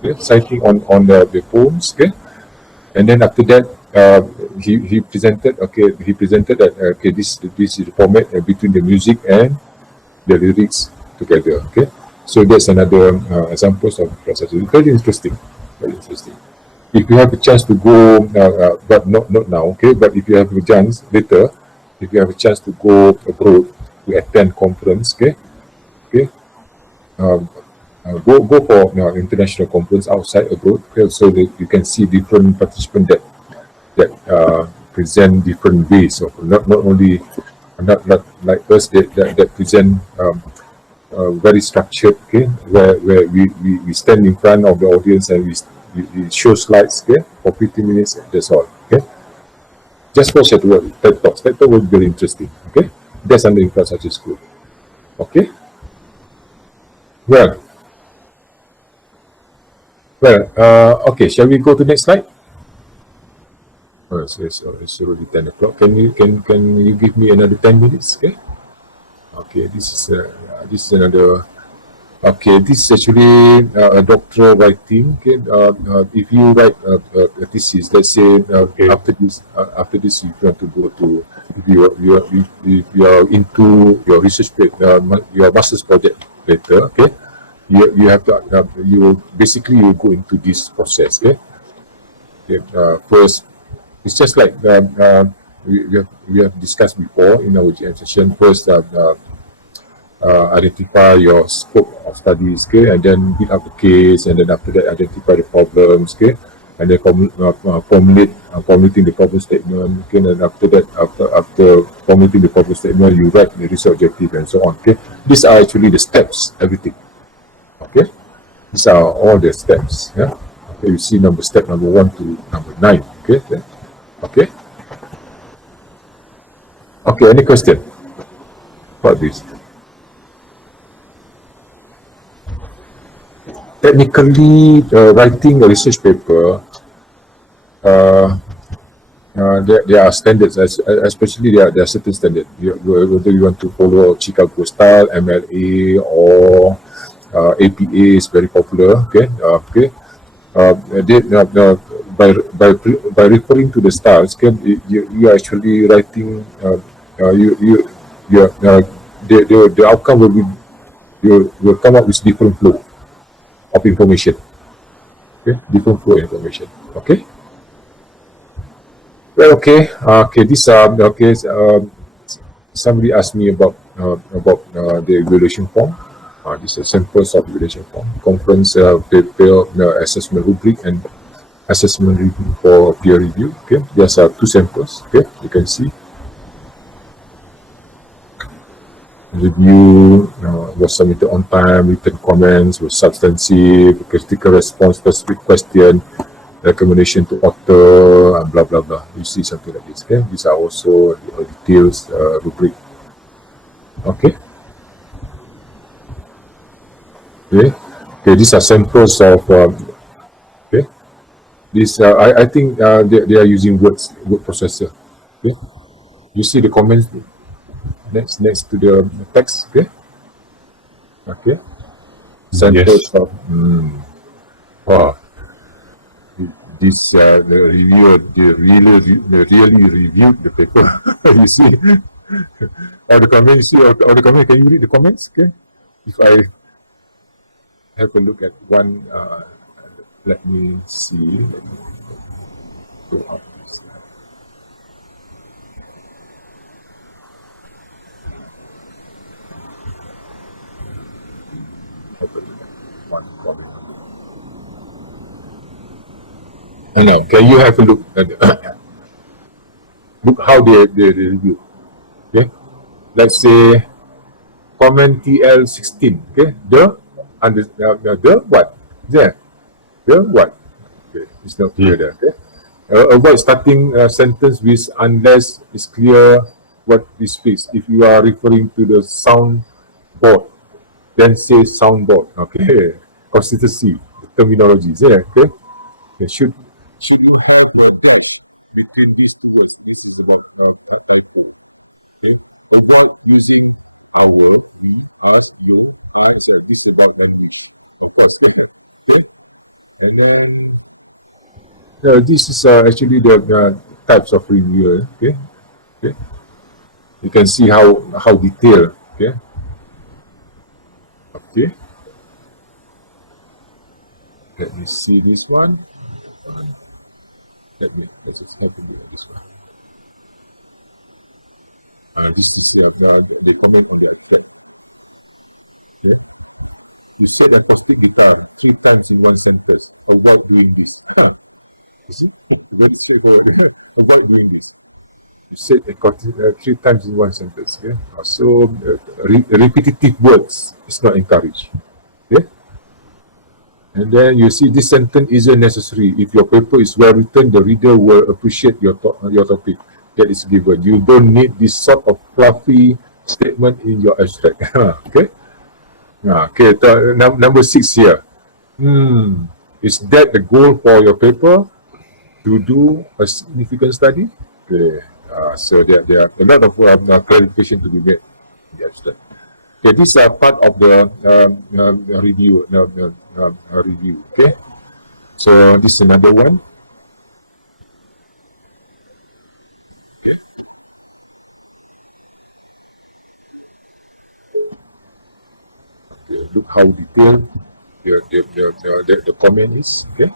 okay? Citing on the poems. Okay, and then after that he presented that okay, this is the format between the music and the lyrics together. Okay, so that's another examples of processing. Very interesting, very interesting. If you have a chance to go, but not now, okay, but if you have a chance later, if you have a chance to go abroad to attend conference, okay, okay, um, go for international conference outside abroad, okay, so that you can see different participants that present different ways of not only not like us that present very structured, okay, where we stand in front of the audience and we show slides, okay, for 15 minutes, that's all, okay. Just watch it, TED Talks. TED Talk will be very interesting, okay. That's under infrastructure school, okay. Well, okay, shall we go to next slide? Oh, it's already 10 o'clock. Can you give me another 10 minutes, okay? Okay, this is another. Okay, this is actually a doctoral writing. Okay, if you write a thesis, let's say after this you want to go to if you are into your research your master's project later. Okay, you have to you basically you go into this process. Okay, okay first it's just like we have discussed before in our GM session. First, identify your scope of studies, okay, and then build up the case, and then after that identify the problems, okay, and then formulating the problem statement, okay, and then after that after formulating the problem statement, you write the research objective and so on, okay. These are actually the steps, everything, okay. These are all the steps, yeah. Okay, you see step number 1 to number 9, okay. Okay. Okay, any question about this? Technically, writing a research paper, there are standards, especially there are certain standards. Whether you want to follow Chicago style, MLA, or APA is very popular. Okay. By referring to the styles, you are actually writing. The outcome will be you will come up with different flow of information. Okay, different flow of information. Okay. Well, okay. This okay. Somebody asked me about the evaluation form. This is a sample of evaluation form. Conference paper assessment rubric and assessment review for peer review. Okay, there's two samples. Okay, you can see. Review was submitted on time, written comments was substantive, critical response, specific question, recommendation to author, and blah blah blah. You see something like this. Okay, these are also details rubric. Okay. Okay. These are samples of. Okay. This I think they are using word processor. Okay. You see the comments next to the text. Okay. Okay. Samples Yes. of. Wow. This the reviewer they really reviewed the paper. You see. All the comments. You see all the comments. Can you read the comments? Okay. If I have a look at one, let me see. Let me go up. Have a look at one comment. And now, can you have a look at look how they review? Okay, let's say comment TL16. Okay, the what? There, the what? Okay, it's not clear there. Okay, avoid starting a sentence with unless it's clear what this speaks. If you are referring to the soundboard, then say soundboard. Okay, consistency, the terminology. Yeah, okay. Should you have a gap between these two words? This is the word typo. Okay, avoid using our, we, us, you, us. This is about language, of course. Okay, and then this is actually the types of reviewer. Okay, okay. You can see how detailed. Okay, okay. Let me see this one. Let's just have a look at this one. This is the comment on that. Okay. You said a plastic guitar 3 times in one sentence. Avoid doing this. You see? Very straightforward. Avoid doing this. You said a 3 times in one sentence. Okay? So repetitive words is not encouraged. Okay? And then you see this sentence isn't necessary. If your paper is well written, the reader will appreciate your topic that is given. You don't need this sort of fluffy statement in your abstract. Okay? Okay, number 6 here. Is that the goal for your paper? To do a significant study? Okay. So there are a lot of clarification to be made in the abstract. Okay, these are part of the review. Review. Okay, so this is another one. Okay, look how detailed the comment is. Okay.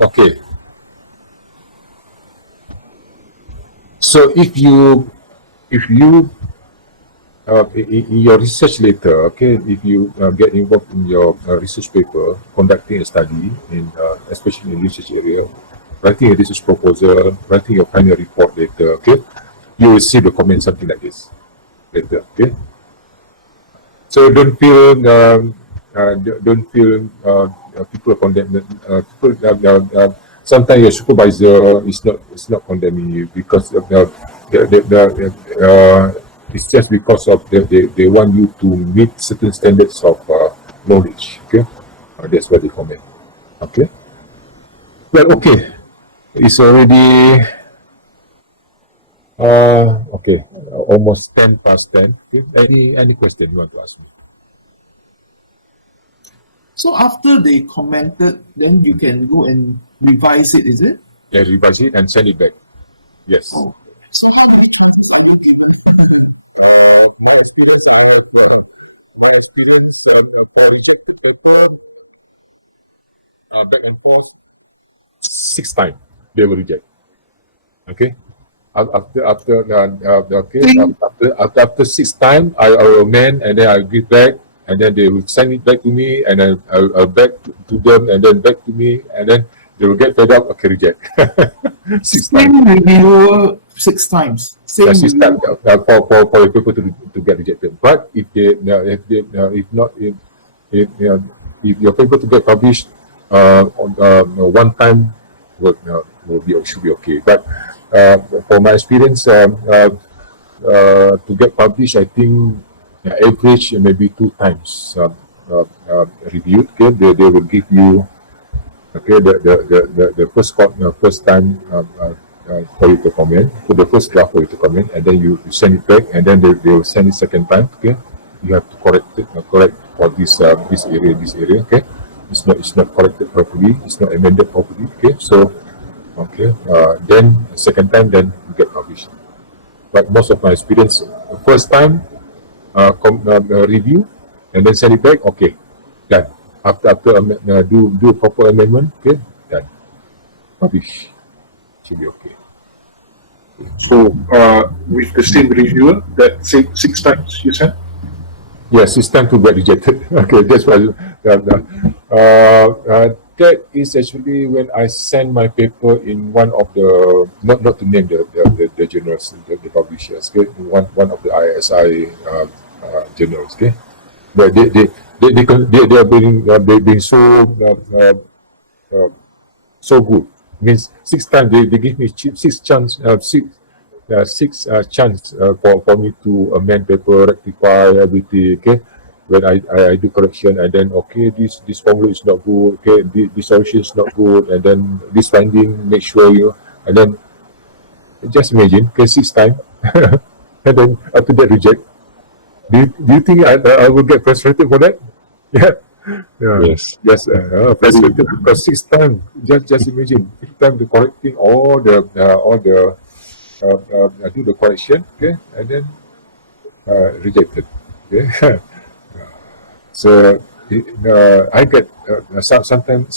Okay. So if you in your research later, okay, if you get involved in your research paper, conducting a study in especially in research area, writing a research proposal, writing your final report later, okay, you will see the comment something like this later, okay. So don't feel people condemn people. Sometimes your supervisor is not condemning you because of it's just because of they want you to meet certain standards of knowledge. Okay, that's what they comment. Okay. Well, okay. It's already okay, almost 10 past 10. Okay. Any question you want to ask me? So after they commented, then you can go and revise it, is it? Yeah, revise it and send it back. Yes. Oh. So how many chances are you given? My experience, for rejected paper, back and forth, 6 times they will reject. Okay. After 6 times, I will amend and then I'll give back, and then they will send it back to me, and then I'll back to them, and then back to me, and then they will get fed up. Okay, reject. 6 times. Same reviewer 6 times. Same Yes, it's that, reviewer. for the people to get rejected. But if your paper to get published on one time, should be okay. But for my experience, to get published, I think average maybe 2 times reviewed. Okay, they will give you the first time for you to comment, for the first draft for you to comment, and then you send it back, and then they will send it second time. Okay, you have to correct it, correct for this area. Okay, it's not corrected properly, it's not amended properly. Okay, so then second time, then you get published. But most of my experience, the first time review and then send it back. Okay, done. After do proper amendment. Okay, done. Publish. Should be okay. So with the same reviewer, that same 6 times you said? Yes, it's time to get rejected. Okay, that's why. That is actually when I send my paper in one of the not to name the journals, the publishers. Okay, one of the ISI journals. Okay, but they are being so good. Means 6 times they give me six chance for me to amend paper, rectify everything. Okay, when I do correction, and then this formula is not good. Okay, this solution is not good, and then this finding, make sure and then just imagine. Okay, 6 times, and then after that reject. Do you think I will get frustrated for that? Yeah. Yeah. Yes. Yes, frustrated because 6 times. Just imagine 6 times the correcting all the I do the correction, okay, and then rejected. Okay, so I get sometimes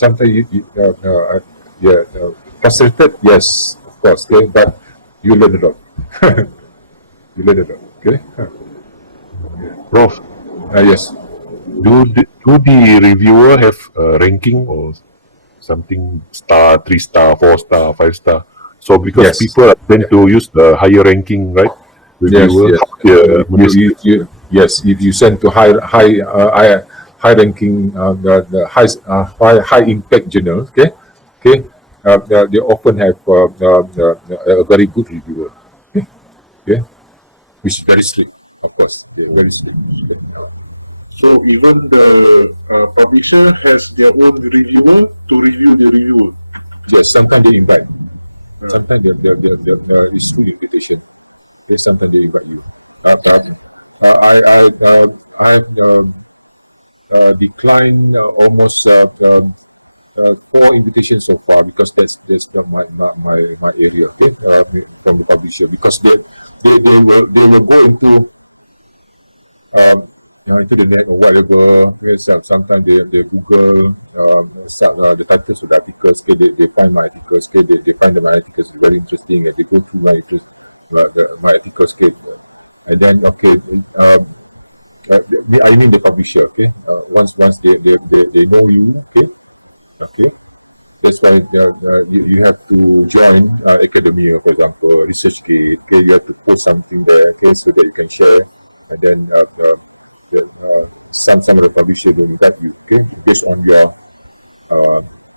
frustrated. Yes, of course. Okay, but you learn a lot. You learn a lot. Okay. Prof, Yes. do the reviewer have a ranking or something, star, 3 star, 4 star, 5 star? So because Yes. people tend to use the higher ranking, right? Yes. Reviewer, Yes. If you send to high ranking, the high impact journal, okay, they often have a very good reviewer, okay, which is very strict, of course, very strict. So even the publisher has their own reviewer to review the reviewer. Yes, sometimes they invite. Sometimes it's full invitation. Okay, sometimes they invite you. But I declined almost 4 invitations so far, because that's not my area. Okay, from the publisher, because they will go into the net or whatever. Yes, sometimes they Google the titles of the articles. They find my articles. They find my articles very interesting, and they go through my articles. And then I mean the publisher. Okay, once they know you. Okay. That's why you have to join academia, for example, ResearchGate. Okay, you have to post something there, okay, so that you can share, and then some of the publishers will invite you, okay, based on your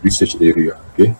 research area, okay.